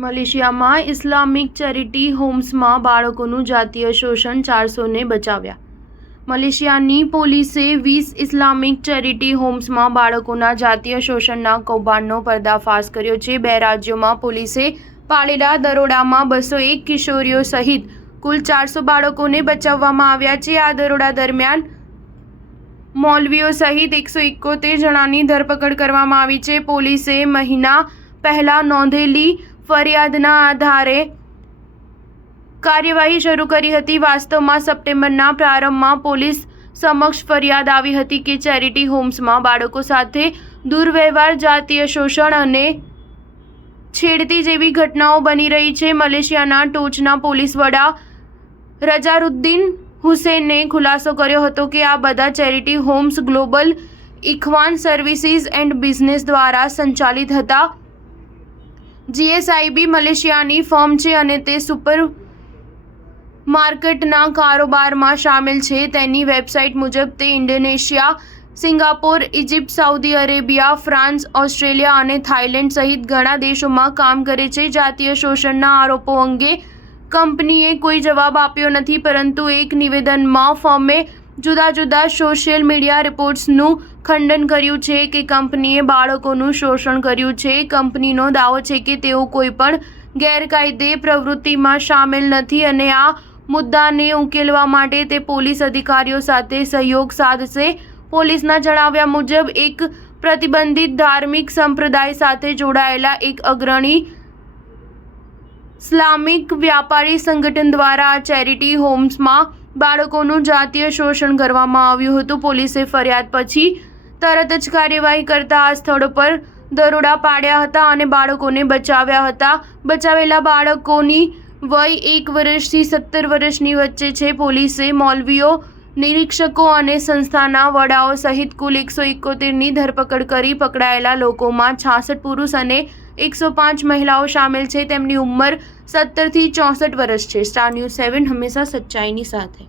મલેશિયામાં Islamic charity હોમ્સમાં બાળકોનું જાતીય શોષણ, 400ને બચાવ્યા. મલેશિયાની પોલીસે 20 ઇસ્લામિક ચેરિટી હોમ્સમાં બાળકોના જાતીય શોષણના કૌભાંડનો પર્દાફાશ કર્યો છે. 2 રાજ્યોમાં પોલીસે પાડેલા દરોડામાં 201 કિશોરીઓ સહિત કુલ 400 બાળકોને બચાવવામાં આવ્યા છે. આ દરોડા દરમિયાન મૌલવીઓ સહિત 171 જણાની ધરપકડ કરવામાં આવી છે. પોલીસે મહિના પહેલા નોંધેલી ફરિયાદના આધારે કાર્યવાહી શરૂ કરી હતી. વાસ્તવમાં સપ્ટેમ્બરના પ્રારંભમાં પોલીસ સમક્ષ ફરિયાદ આવી હતી કે ચેરિટી હોમ્સમાં બાળકો સાથે દુર્વ્યવહાર, જાતીય શોષણ અને છેડતી જેવી ઘટનાઓ બની રહી છે. મલેશિયાના ટોચના પોલીસ વડા રજારુદ્દીન હુસૈને ખુલાસો કર્યો હતો કે આ બધા charity homes global Ikhwan services and business દ્વારા સંચાલિત હતા. GSIB મલેશિયાની ફર્મ છે અને તે સુપર માર્કેટના કારોબારમાં સામેલ છે. તેની વેબસાઇટ મુજબ તે Indonesia, Singapore, Egypt, Saudi Arabia, France, Australia અને થાઇલેન્ડ સહિત ઘણા દેશોમાં કામ કરે છે. જાતીય શોષણના આરોપો અંગે કંપનીએ કોઈ જવાબ આપ્યો નથી, પરંતુ એક નિવેદનમાં ફર્મે જુદા જુદા સોશિયલ મીડિયા રિપોર્ટ્સનું ખંડન કર્યું છે કે કંપનીએ બાળકોનું શોષણ કર્યું છે. કંપનીનો દાવો છે કે તેઓ કોઈ પણ ગેરકાયદે પ્રવૃત્તિમાં સામેલ નથી અને આ મુદ્દાને ઉકેલવા માટે તે પોલીસ અધિકારીઓ સાથે સહયોગ સાધશે. પોલીસના જણાવ્યા મુજબ એક પ્રતિબંધિત ધાર્મિક સંપ્રદાય સાથે જોડાયેલા એક અગ્રણી ઇસ્લામિક વ્યાપારી સંગઠન દ્વારા આ ચેરિટી હોમ્સમાં બાળકોનું જાતીય શોષણ કરવામાં આવ્યું હતું. પોલીસે ફરિયાદ પછી તરત જ કાર્યવાહી કરતા આ સ્થળો પર દરોડા પાડ્યા હતા અને બાળકોને બચાવ્યા હતા. બચાવેલા બાળકોની વય 1 વર્ષથી 17 વર્ષની વચ્ચે છે. પોલીસે મૌલવીઓ, નિરીક્ષકો અને સંસ્થાના વડાઓ સહિત કુલ 171ની ધરપકડ કરી. પકડાયેલા લોકોમાં 66 પુરુષ અને 105 મહિલાઓ સામેલ છે. તેમની ઉંમર 17 થી 64 વર્ષ છે. સ્ટાર ન્યૂઝ 7 હંમેશા સચ્ચાઈની સાથે.